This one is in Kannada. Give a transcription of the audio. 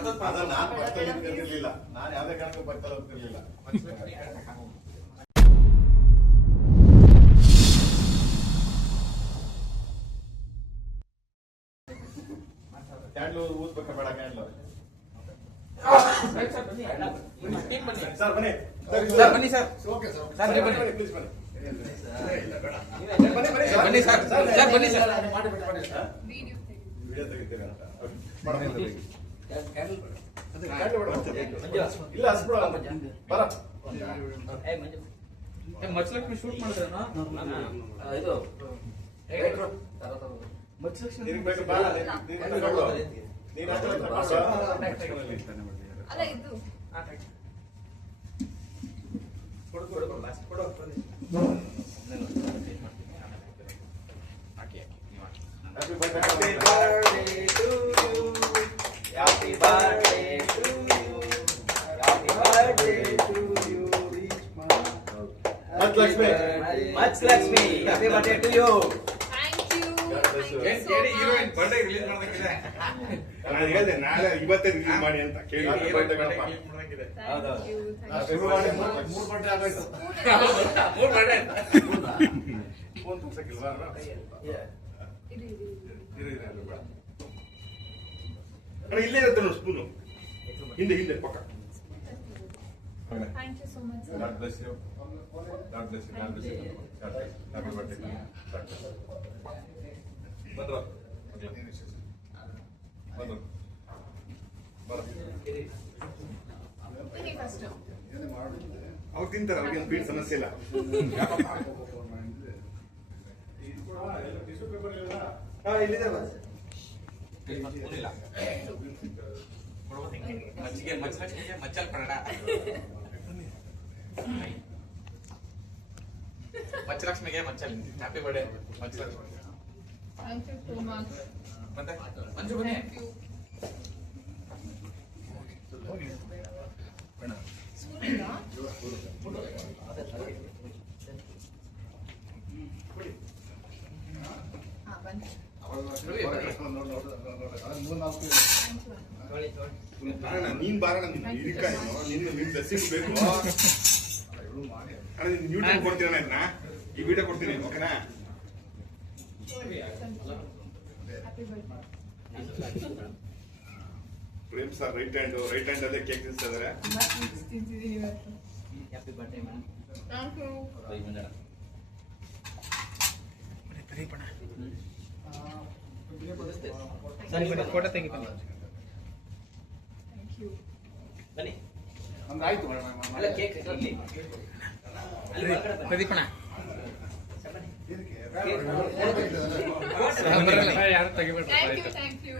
ನಾನು ಬರ್ತಿರ್ಲಿಲ್ಲ, ನಾನು ಯಾವುದೇ ಕಾರಣಕ್ಕೂ ಬರ್ತಾ ಹೋಗ್ತಿರ್ಲಿಲ್ಲ. ಕ್ಯಾಂಡ್ಲು ಊದ್ಬೇಕಾ ಬೇಡ? ಕ್ಯಾಂಡ್ಲು ಸರ್ ಬನ್ನಿ, ಬನ್ನಿ ಸರ್. ಓಕೆ ಸರ್, ಬನ್ನಿ ಪ್ಲೀಸ್ ಬನ್ನಿ. ಬನ್ನಿ ಸರ್, ಸರ್ ಬನ್ನಿ ಸರ್. ವಿಡಿಯೋ ತೆಗಿತೀರಾ ಅಂತ ಇಲ್ಲ ಹಸ್ಬಿಡ ಬರ. ಮಚ್ಚಲಕ್ಷ್ಮಿ ಶೂಟ್ ಮಾಡಿದ್ರೇನೋ ಇದು ನಿನಗೆ ಬೇಕು ಬಾ, ನೀನು ಅಲ್ಲ ಇದು Happy birthday to you. Happy birthday to you. Happy birthday to you. Much Lakshmi. Much Lakshmi. Happy birthday to you. Thank you. Heroine birthday release ಮಾಡೋದಕ್ಕಿದೆ. ನಾನು ಹೇಳಿದೆ ನಾಳೆ ಇವತ್ತೇ ರಿಲೀಸ್ ಮಾಡಿ ಅಂತ ಕೇಳಿ. Thank you. ಶುರು ಮಾಡಿ 3 ಗಂಟೆ ಆಗೋಯ್ತು. 3 ಬರ್ಡೇ. ಫೋನ್ ತಗ್ಸಕ್ಕಿಲ್ವಾ? ಇದು ಇಲ್ಲೇ ಇರುತ್ತೆ ನೋಡಿ ಸ್ಪೂನು, ಹಿಂದೆ ಹಿಂದೆ ಪಕ್ಕ. Thank you so much God bless you. God bless you. God bless you. God bless you. Happy birthday. ಬಂದ್ರು ಬಂದ್ರು ಬರ. ಬನ್ನಿ ಫಸ್ಟ್. ಅವ್ರು ತಿಂತಾರೆ, ಅವ್ರಿಗೇನು ಬೀಟ್ ಸಮಸ್ಯೆ ಇಲ್ಲ. ಟಿಶ್ಯೂ ಪೇಪರ್ ಇಲ್ಲ? ಇಲ್ಲಿದೆ ಬಸ್. ಇಲ್ಲ. ಮಚ್ಚಿಗೆ ಮಚ್ಚಲಕ್ಷ್ಮಿಗೆ ಮಚ್ಚಲ್ ಕನ್ನಡ. ಮಚ್ಚಲಕ್ಷ್ಮಿಗೆ ಮಚ್ಚಲ್. Happy birthday Machalakshmi. Thank you so much. ಮತ್ತೆ ಮಂಜು ಬನ್ನಿ. ಸ್ಕೂಲಿಂದ ಬನ್ನಿ. ನೀನ್ ಬಾರಣ, ನಿನ್ನ ಡ್ರೆಸ್ಸಿಂಗ್ ಬೇಕು. ನ್ಯೂಟ್ರಲ್ ಕೊಡ್ತೀರ ಈ ವಿಡಿಯೋ ಕೊಡ್ತೀನಿ, ಓಕೆನಾ? Happy birthday. Prem sir right hand ಅಲ್ಲೇ ಕೇಕ್ ತಿನ್ಸ್ತಾ ಇದಾರೆ. ತಿಂತಿದ್ದೀನಿ ಇವತ್ತು. Happy birthday madam. Thank you. ಸರಿ ಫೋಟೋ ತೆಗಿ ಬನ್ನಿ. Thank you. ಬನ್ನಿ. ನಮ್ದು ಆಯ್ತು. ಅಲ್ಲ ಕೇಕ್ ಇಲ್ಲಿ. ಪ್ರದೀಪಣ್ಣ. ಯಾರು ತೆಗಿಬೇಡ. Thank you. Thank you.